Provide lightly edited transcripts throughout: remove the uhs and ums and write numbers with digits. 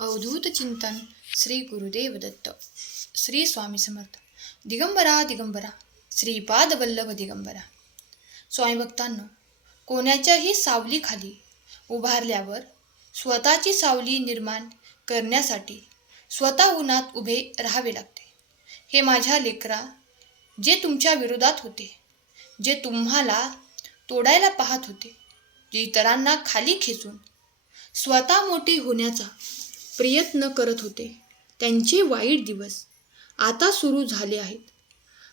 अवधूत चिंतन श्री गुरुदेव दत्त. श्री स्वामी समर्थ. दिगंबरा दिगंबरा श्रीपाद वल्लभ दिगंबरा. स्वामी भक्तांनो, कोणाच्याही सावलीखाली उभारल्यावर स्वतःची सावली निर्माण करण्यासाठी स्वतः उन्हात उभे राहावे लागते. हे माझ्या लेकरा, जे तुमच्या विरोधात होते, जे तुम्हाला तोडायला पाहत होते, जे इतरांना खाली खेचून स्वतः मोठे होण्याचा प्रयत्न करत होते, त्यांचे वाईट दिवस आता सुरू झाले आहेत.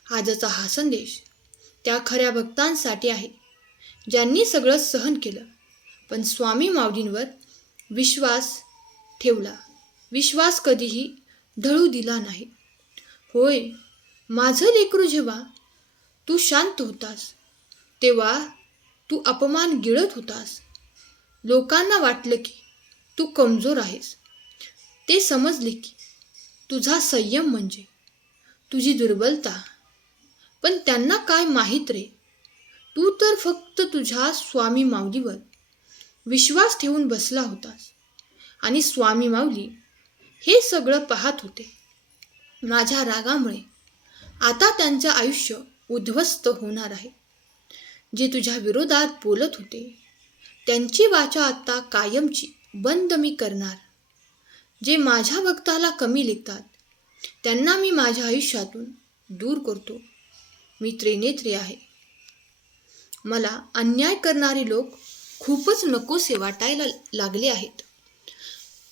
आजचा हा संदेश त्या खऱ्या भक्तांसाठी आहे, ज्यांनी सगळं सहन केलं पण स्वामी माऊलींवर विश्वास ठेवला, विश्वास कधीही ढळू दिला नाही. होय, माझं लेकरू, जेव्हा तू शांत होतास तेव्हा तू अपमान गिळत होतास. लोकांना वाटलं की तू कमजोर आहेस. ते समजले की तुझा संयम म्हणजे तुझी दुर्बलता. पण त्यांना काय माहीत रे, तू तर फक्त तुझ्या स्वामी माऊलीवर विश्वास ठेवून बसला होतास आणि स्वामी माऊली हे सगळं पाहत होते. माझ्या रागामुळे आता त्यांचं आयुष्य उद्ध्वस्त होणार आहे. जे तुझ्या विरोधात बोलत होते त्यांची वाचा आता कायमची बंद मी करणार. जे माझ्या भक्ताला कमी लेखतात त्यांना मी माझ्या आयुष्यातून दूर करतो. मी त्रिनेत्री आहे. मला अन्याय करणारे लोक खूपच नकोसे वाटायला लागले आहेत.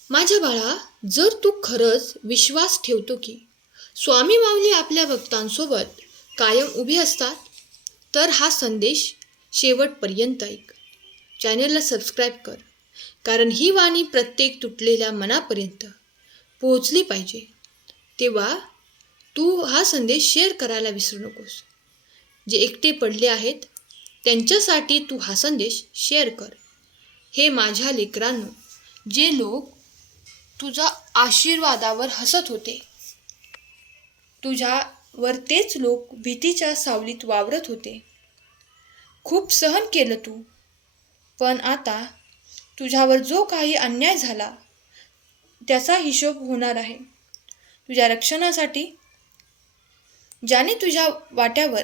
माझ्या बाळा, जर तू खरंच विश्वास ठेवतो की स्वामी माऊली आपल्या भक्तांसोबत कायम उभे असतात, तर हा संदेश शेवटपर्यंत ऐक. चॅनलला सबस्क्राईब कर, कारण ही वाणी प्रत्येक तुटलेल्या मनापर्यंत पोहोचली पाहिजे. तेव्हा तू हा संदेश शेअर करायला विसरू नकोस. जे एकटे पडले आहेत त्यांच्यासाठी तू हा संदेश शेअर कर. हे माझ्या लेकरांनो, जे लोक तुझ्या आशीर्वादावर हसत होते, तुझ्यावर तेच लोक भीतीच्या सावलीत वावरत होते. खूप सहन केलं तू, पण आता तुझ्यावर जो काही अन्याय झाला त्याचा हिशोब होणार आहे. तुझ्या रक्षणासाठी ज्याने तुझ्या वाट्यावर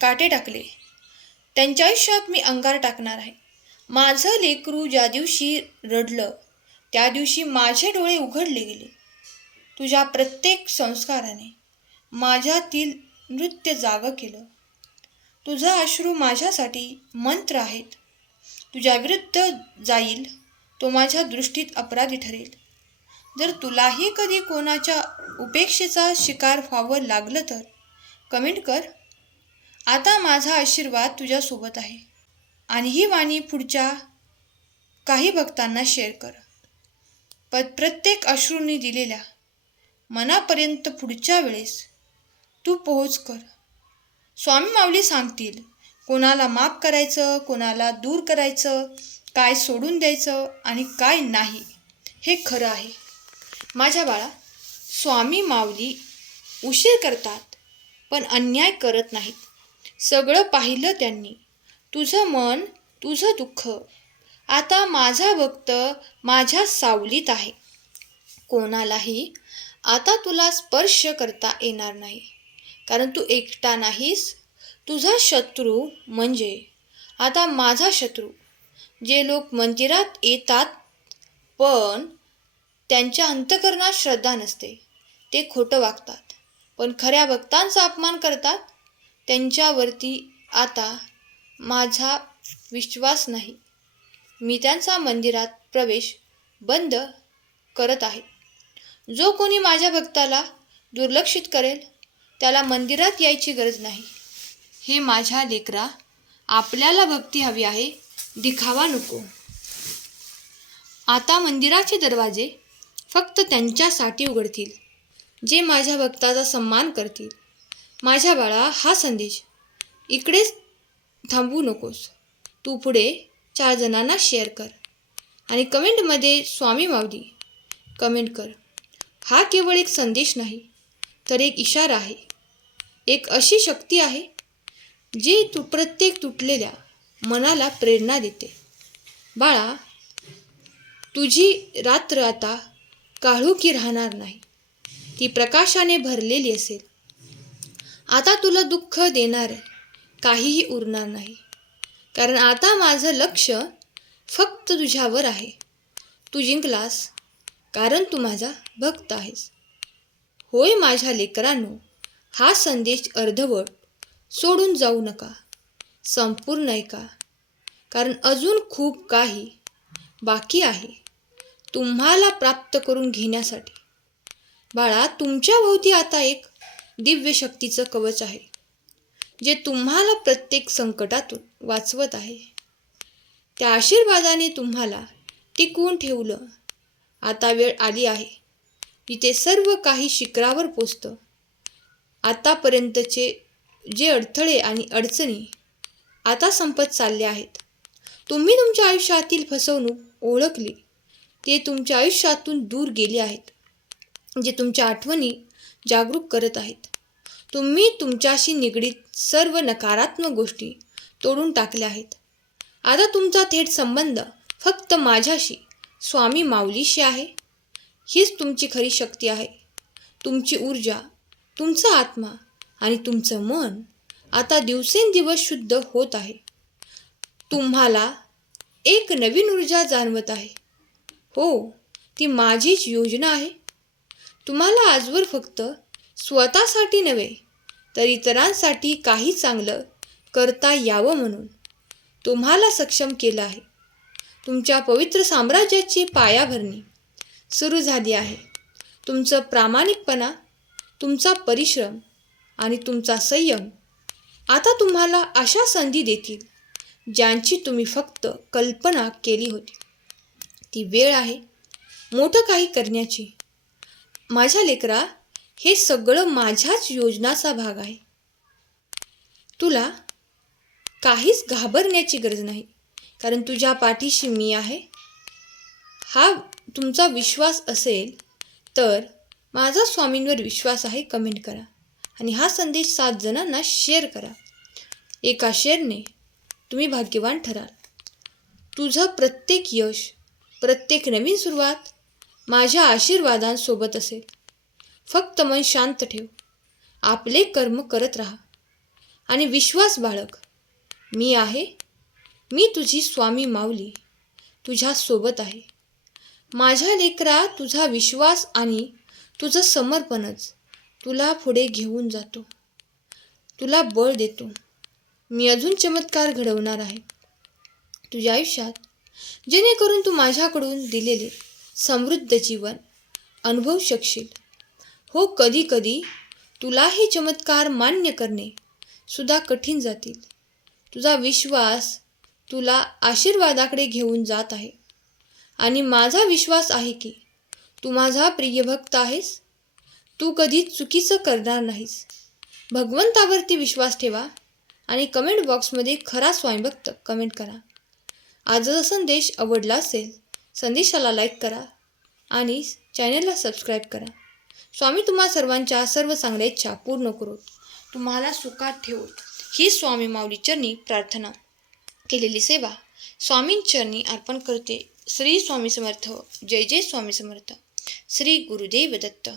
काटे टाकले त्यांच्या आयुष्यात मी अंगार टाकणार आहे. माझं लेकरू ज्या दिवशी रडलं त्या दिवशी माझे डोळे उघडले गेले. तुझ्या प्रत्येक संस्काराने माझ्यातील नृत्य जागं केलं. तुझा अश्रू माझ्यासाठी मंत्र आहेत. तुझ्या विरुद्ध जाईल तो माझ्या दृष्टीत अपराधी ठरेल. जर तुलाही कधी कोणाच्या उपेक्षेचा शिकार व्हावं लागलं तर कमेंट कर. आता माझा आशीर्वाद तुझ्यासोबत आहे आणि ही वाणी पुढच्या काही भक्तांना शेअर कर. प्रत्येक अश्रूंनी दिलेल्या मनापर्यंत पुढच्या वेळेस तू पोहोच कर. स्वामी माऊली सांगतील कोणाला माफ करायचं, कोणाला दूर करायचं, काय सोडून द्यायचं आणि काय नाही. हे खरं आहे. माझ्या बाळा, स्वामी माऊली उशीर करतात पण अन्याय करत नाहीत. सगळं पाहिलं त्यांनी, तुझं मन, तुझं दुःख. आता माझा भक्त माझ्या सावलीत आहे. कोणालाही आता तुला स्पर्श करता येणार नाही, कारण तू एकटा नाहीस. तुझा शत्रू म्हणजे आता माझा शत्रू. जे लोक मंदिरात येतात पण त्यांच्या अंतःकरणात श्रद्धा नसते, ते खोटं वागतात पण खऱ्या भक्तांचा अपमान करतात, त्यांच्यावरती आता माझा विश्वास नाही. मी त्यांचा मंदिरात प्रवेश बंद करत आहे. जो कोणी माझ्या भक्ताला दुर्लक्षित करेल त्याला मंदिरात यायची गरज नाही. हे माझ्या लेकरा, आपल्याला भक्ती हवी आहे, दिखावा नको. आता मंदिराचे दरवाजे फक्त त्यांच्यासाठी उघडतील जे माझ्या भक्ताचा सन्मान करतील. माझ्या बाळा, हा संदेश इकडेच थांबवू नकोस. तू पुढे 4 जणांना शेअर कर आणि कमेंटमध्ये स्वामी माऊली कमेंट कर. हा केवळ एक संदेश नाही तर एक इशारा आहे. एक अशी शक्ती आहे जी प्रत्येक तुटलेल्या मनाला प्रेरणा देते. बाळा, तुझी रात्र आता काळोखी राहणार नाही, ती प्रकाशाने भरलेली असेल. आता तुला दुःख देणारं काहीही उरणार नाही, कारण आता माझं लक्ष फक्त तुझ्यावर आहे. तू जिंकलास, कारण तू माझा भक्त आहेस. होय माझ्या लेकरांनो, हा संदेश अर्धवट सोडून जाऊ नका, संपूर्ण ऐका, कारण अजून खूप काही बाकी आहे तुम्हाला प्राप्त करून घेण्यासाठी. बाळा, तुमच्या भोवती आता एक दिव्य शक्तीचं कवच आहे, जे तुम्हाला प्रत्येक संकटातून वाचवत आहे. त्या आशीर्वादाने तुम्हाला टिकवून ठेवलं. आता वेळ आली आहे जिथे सर्व काही शिखरावर पोचतं. आतापर्यंतचे जे अडथळे आणि अडचणी आता संपत चालले आहेत. तुम्ही तुमच्या आयुष्यातील फसवणूक ओळखली, ते तुमच्या आयुष्यातून दूर गेले आहेत, जे तुमच्या आठवणी जागरूक करत आहेत. तुम्ही तुमच्याशी निगडीत सर्व नकारात्मक गोष्टी तोडून टाकल्या आहेत. आता तुमचा थेट संबंध फक्त माझ्याशी, स्वामी माऊलीशी आहे. हीच तुमची खरी शक्ती आहे. तुमची ऊर्जा, तुमचा आत्मा आणि तुमचं मन आता दिवसेंदिवस शुद्ध होत आहे. तुम्हाला एक नवीन ऊर्जा जाणवत आहे. हो, ती माझीच योजना आहे. तुम्हाला आजवर फक्त स्वतःसाठी नव्हे, तर इतरांसाठी काही चांगलं करता यावं म्हणून तुम्हाला सक्षम केलं आहे. तुमच्या पवित्र साम्राज्याची पायाभरणी सुरू झाली आहे. तुमचं प्रामाणिकपणा, तुमचा परिश्रम आणि तुमचा संयम आता तुम्हाला अशा संधी देतील ज्यांची तुम्ही फक्त कल्पना केली होती. ती वेळ आहे मोठं काही करण्याची. माझ्या लेकरा, हे सगळं माझ्याच योजनाचा भाग आहे. तुला काहीच घाबरण्याची गरज नाही, कारण तुझ्या पाठीशी मी आहे. हा तुमचा विश्वास असेल तर माझा स्वामींवर विश्वास आहे कमेंट करा आणि हा संदेश 7 जणांना शेअर करा. एका शेअरने तुम्ही भाग्यवान ठराल. तुझं प्रत्येक यश, प्रत्येक नवीन सुरुवात माझ्या आशीर्वादांसोबत असेल. फक्त मन शांत ठेव, आपले कर्म करत राहा आणि विश्वास बाळग. मी आहे, मी तुझी स्वामी माऊली तुझ्यासोबत आहे. माझ्या लेकरा, तुझा विश्वास आणि तुझं समर्पणच तुला पुढे घेऊन जातो, तुला बळ देतो. मी अजून चमत्कार घडवणार आहे तुझ्या आयुष्यात, जेणेकरून तू माझ्याकडून दिलेले समृद्ध जीवन अनुभवू शकशील. हो, कधी कधी तुला हे चमत्कार मान्य करणे सुद्धा कठीण जातील. तुझा विश्वास तुला आशीर्वादाकडे घेऊन जात आहे आणि माझा विश्वास आहे की तू माझा प्रिय भक्त आहेस. तू कधी चुकीचं करणार नाहीस. भगवंतावरती विश्वास ठेवा आणि कमेंट बॉक्समध्ये खरा स्वामीभक्त कमेंट करा. आजचा संदेश आवडला असेल, संदेशाला लाईक करा आणि चॅनलला सबस्क्राईब करा. स्वामी तुम्हा सर्वांच्या सर्व चांगल्या इच्छा पूर्ण करो, तुम्हाला सुखात ठेवो. ही स्वामी माऊली चरणी प्रार्थना. केलेली सेवा स्वामींचरणी अर्पण करते. श्री स्वामी समर्थ. जय जय स्वामी समर्थ. श्री गुरुदेव दत्त.